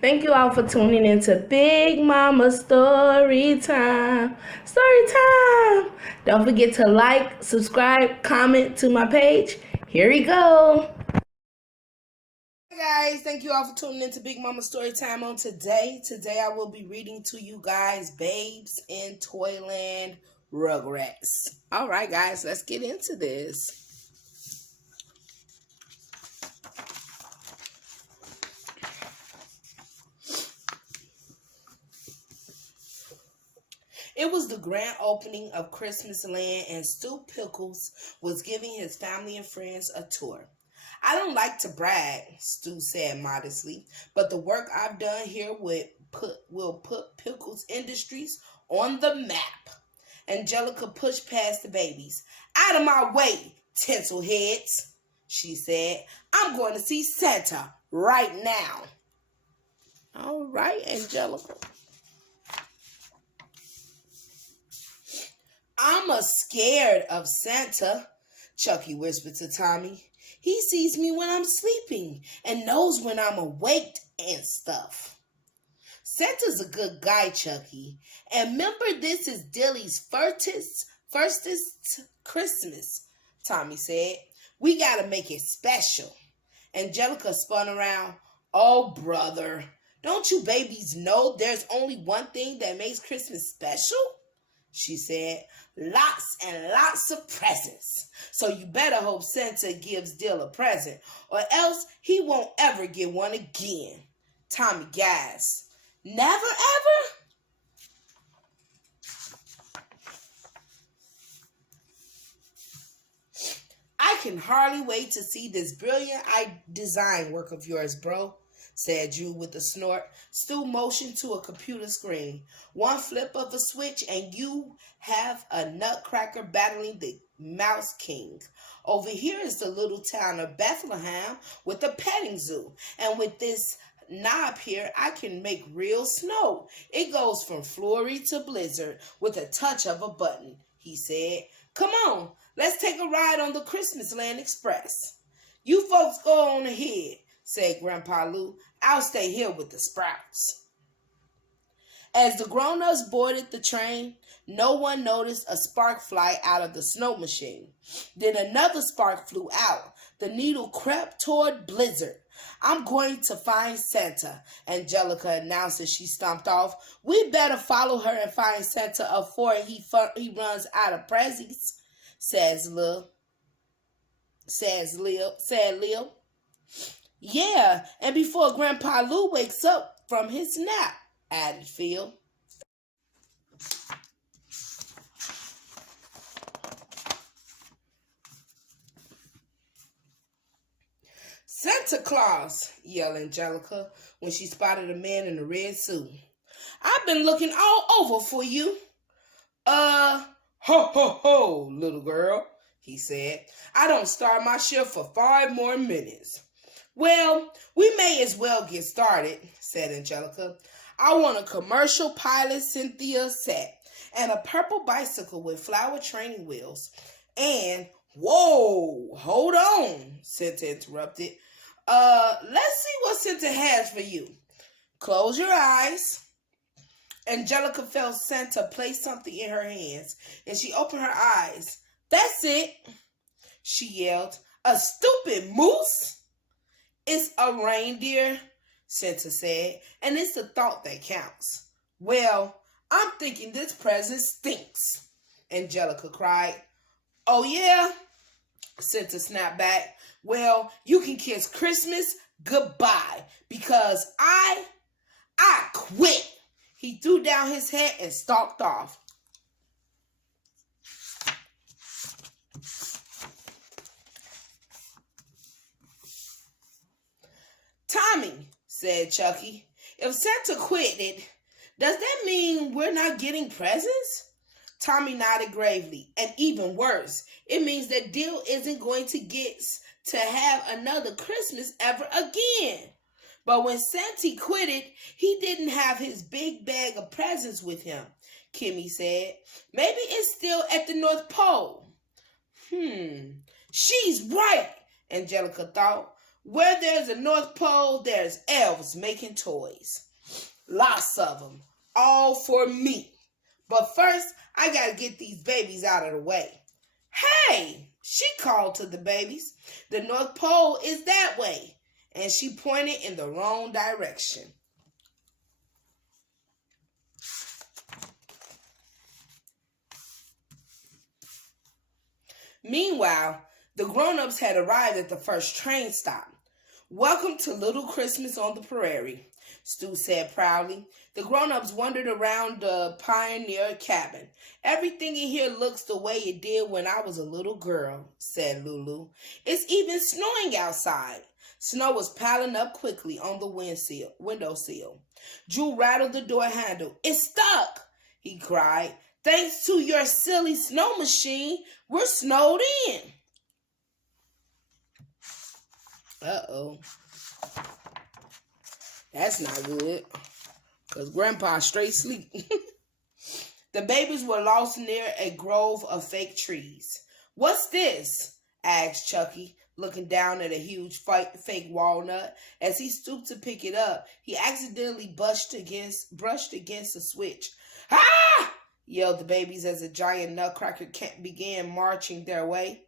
Thank you all for tuning into Big Mama Story Time. Story Time! Don't forget to like, subscribe, comment to my page. Here we go. Hey guys, thank you all for tuning into Big Mama Story Time on today. Today I will be reading to you guys Babes in Toyland Rugrats. All right, guys, let's get into this. It was the grand opening of Christmas Land, and Stu Pickles was giving his family and friends a tour. I don't like to brag, Stu said modestly, but the work I've done here will put Pickles Industries on the map. Angelica pushed past the babies. Out of my way, tinsel heads, she said. I'm going to see Santa right now. All right, Angelica. I'm scared of Santa, Chucky whispered to Tommy. He sees me when I'm sleeping and knows when I'm awake and stuff. Santa's a good guy, Chucky. And remember, this is Dilly's firstest Christmas, Tommy said. We gotta make it special. Angelica spun around. Oh, brother, don't you babies know there's only one thing that makes Christmas special? She said. Lots and lots of presents. So you better hope Santa gives Dill a present, or else he won't ever get one again. Tommy gasped. Never ever? I can hardly wait to see this brilliant design work of yours, bro, said Drew with a snort. Stu motioned to a computer screen. One flip of a switch and you have a nutcracker battling the Mouse King. Over here is the little town of Bethlehem with a petting zoo. And with this knob here, I can make real snow. It goes from flurry to blizzard with a touch of a button, he said. Come on, let's take a ride on the Christmas Land Express. You folks go on ahead, said Grandpa Lou. I'll stay here with the Sprouts. As the grown-ups boarded the train, no one noticed a spark fly out of the snow machine. Then another spark flew out. The needle crept toward Blizzard. I'm going to find Santa, Angelica announced as she stomped off. We better follow her and find Santa before he runs out of presents, said Lil. Yeah, and before Grandpa Lou wakes up from his nap, added Phil. Santa Claus, yelled Angelica when she spotted a man in a red suit. I've been looking all over for you. Ho, ho, ho, little girl, he said. I don't start my shift for 5 more minutes. Well, we may as well get started, said Angelica. I want a commercial pilot Cynthia set and a purple bicycle with flower training wheels. And, whoa, hold on, Santa interrupted. Let's see what Santa has for you. Close your eyes. Angelica felt Santa place something in her hands, and she opened her eyes. That's it, she yelled. A stupid moose? It's a reindeer, Santa said, and it's the thought that counts. Well, I'm thinking this present stinks, Angelica cried. Oh, yeah? Santa snapped back. Well, you can kiss Christmas goodbye because I quit. He threw down his hat and stalked off. Tommy, said Chucky, if Santa quit it, does that mean we're not getting presents? Tommy nodded gravely. And even worse, it means that Dill isn't going to get to have another Christmas ever again. But when Santa quitted, he didn't have his big bag of presents with him, Kimmy said. Maybe it's still at the North Pole. She's right, Angelica thought. Where there's a North Pole, there's elves making toys. Lots of them. All for me. But first, I gotta get these babies out of the way. Hey, she called to the babies. The North Pole is that way. And she pointed in the wrong direction. Meanwhile, the grown-ups had arrived at the first train stop. Welcome to Little Christmas on the Prairie, Stu said proudly. The grown-ups wandered around the pioneer cabin. Everything in here looks the way it did when I was a little girl, said Lulu. It's even snowing outside. Snow was piling up quickly on the windowsill. Drew rattled the door handle. It's stuck, he cried. Thanks to your silly snow machine, we're snowed in. Uh-oh. That's not good. Because Grandpa's straight sleep. The babies were lost near a grove of fake trees. What's this? Asked Chucky, looking down at a huge fake walnut. As he stooped to pick it up, he accidentally brushed against a switch. Ah! Yelled the babies as a giant nutcracker began marching their way.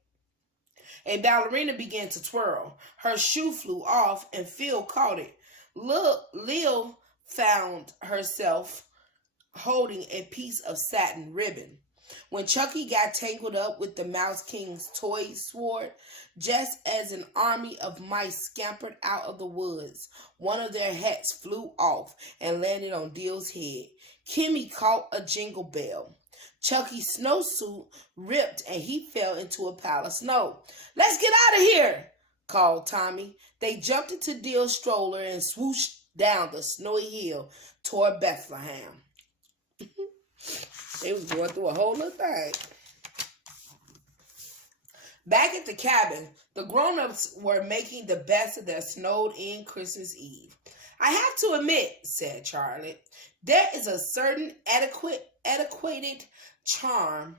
A ballerina began to twirl. Her shoe flew off and Phil caught it. Lil found herself holding a piece of satin ribbon. When Chucky got tangled up with the Mouse King's toy sword, just as an army of mice scampered out of the woods, one of their hats flew off and landed on Dill's head. Kimmy caught a jingle bell. Chucky's snowsuit ripped and he fell into a pile of snow. Let's get out of here, called Tommy. They jumped into Dill's stroller and swooshed down the snowy hill toward Bethlehem. They was going through a whole little thing. Back at the cabin, the grown-ups were making the best of their snowed-in Christmas Eve. I have to admit, said Charlotte, there is a certain adequate charm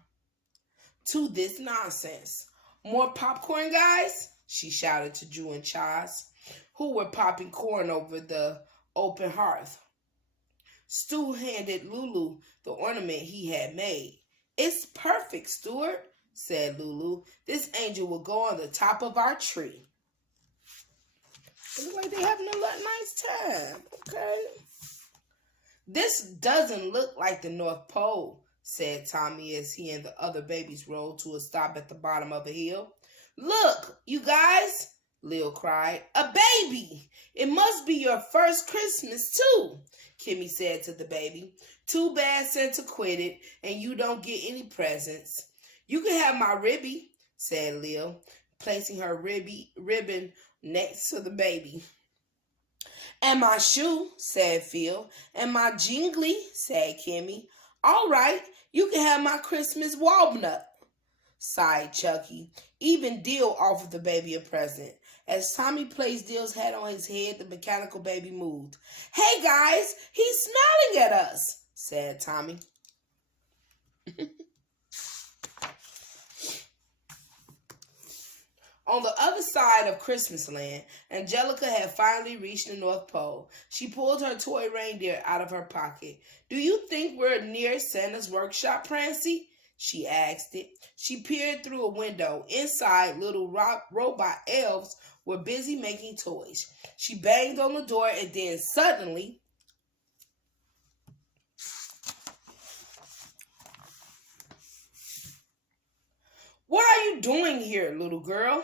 to this nonsense. More popcorn, guys? She shouted to Drew and Chaz, who were popping corn over the open hearth. Stu handed Lulu the ornament he had made. It's perfect, Stuart, said Lulu. This angel will go on the top of our tree. It looks like they're having a nice time, okay? This doesn't look like the North Pole, said Tommy as he and the other babies rolled to a stop at the bottom of a hill. Look, you guys, Lil cried. A baby! It must be your first Christmas, too, Kimmy said to the baby. Too bad Santa quit it and you don't get any presents. You can have my ribby, said Lil, placing her ribbon next to the baby. And my shoe, said Phil. And my jingly, said Kimmy. All right, you can have my Christmas walnut, sighed Chucky. Even Dill offered the baby a present. As Tommy placed Dill's hat on his head, the mechanical baby moved. Hey guys, he's smiling at us, said Tommy. On the other side of Christmasland, Angelica had finally reached the North Pole. She pulled her toy reindeer out of her pocket. Do you think we're near Santa's workshop, Prancy? She asked it. She peered through a window. Inside, little robot elves were busy making toys. She banged on the door and then suddenly, What are you doing here, little girl?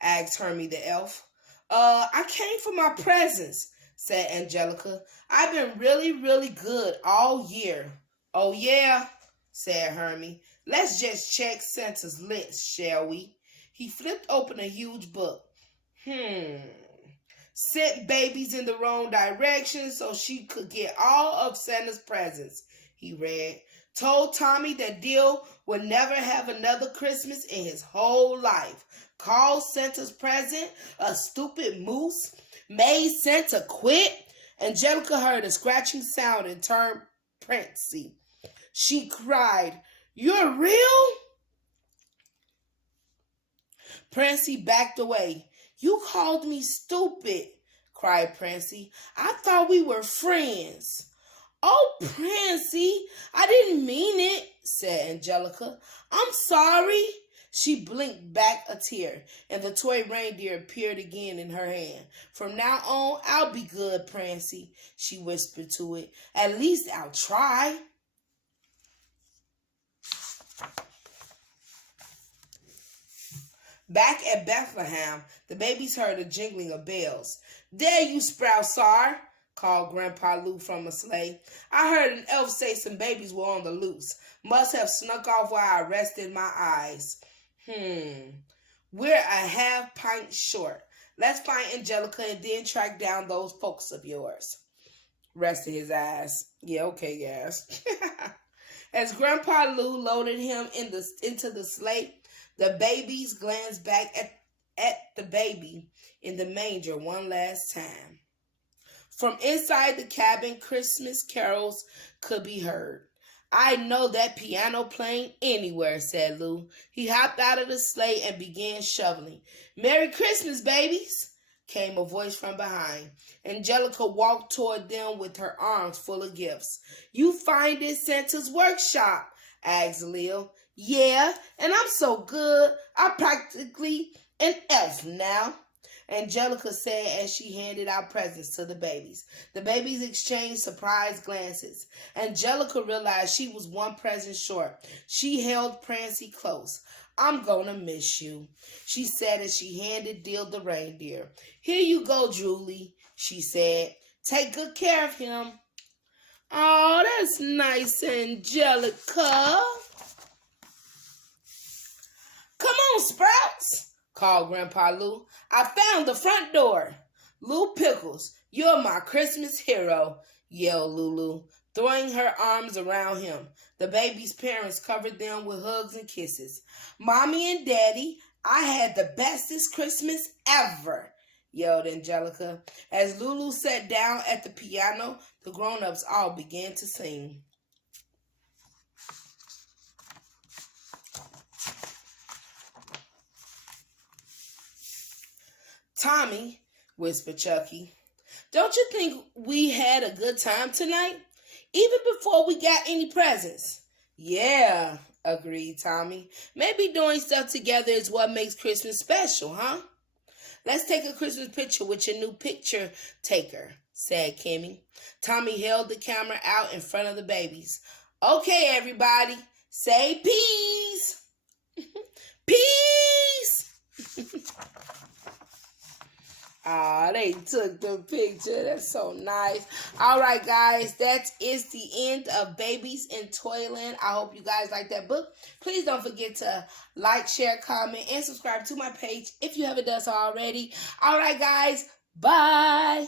Asked Hermie the elf. I came for my presents, said Angelica. I've been really, really good all year. Oh, yeah, said Hermie. Let's just check Santa's list, shall we? He flipped open a huge book. Sent babies in the wrong direction so she could get all of Santa's presents, he read. Told Tommy that Dill would never have another Christmas in his whole life. Called Santa's present a stupid moose. Made Santa quit. Angelica heard a scratching sound and turned Prancy. She cried, You're real? Prancy backed away. You called me stupid, cried Prancy. I thought we were friends. Oh, Prancy, I didn't mean it, said Angelica. I'm sorry. She blinked back a tear, and the toy reindeer appeared again in her hand. From now on, I'll be good, Prancy, she whispered to it. At least I'll try. Back at Bethlehem, the babies heard a jingling of bells. There you sprout, sir, called Grandpa Lou from a sleigh. I heard an elf say some babies were on the loose. Must have snuck off while I rested my eyes. We're a half pint short. Let's find Angelica and then track down those folks of yours. Rested his eyes. Yeah, okay, guys. As Grandpa Lou loaded him into the sleigh, the babies glanced back at the baby in the manger one last time. From inside the cabin, Christmas carols could be heard. I know that piano playing anywhere, said Lou. He hopped out of the sleigh and began shoveling. Merry Christmas, babies, came a voice from behind. Angelica walked toward them with her arms full of gifts. You find it Santa's workshop, asked Leo. Yeah, and I'm so good, I'm practically an elf now, Angelica said as she handed out presents to the babies. The babies exchanged surprised glances. Angelica realized she was one present short. She held Prancy close. I'm gonna miss you, she said as she handed Dill the reindeer. Here you go, Julie, she said. Take good care of him. Oh, that's nice, Angelica. Come on, Sprouts, called Grandpa Lou. I found the front door. Lou Pickles, you're my Christmas hero, yelled Lulu, throwing her arms around him. The baby's parents covered them with hugs and kisses. Mommy and Daddy, I had the bestest Christmas ever, yelled Angelica. As Lulu sat down at the piano, the grown-ups all began to sing. Tommy, whispered Chucky, don't you think we had a good time tonight? Even before we got any presents? Yeah, agreed Tommy. Maybe doing stuff together is what makes Christmas special, huh? Let's take a Christmas picture with your new picture taker, said Kimmy. Tommy held the camera out in front of the babies. Okay, everybody, say peace. Peace. Ah, they took the picture. That's so nice. All right, guys, that is the end of Babies in Toyland. I hope you guys like that book. Please don't forget to like, share, comment, and subscribe to my page if you haven't done so already. All right, guys, bye.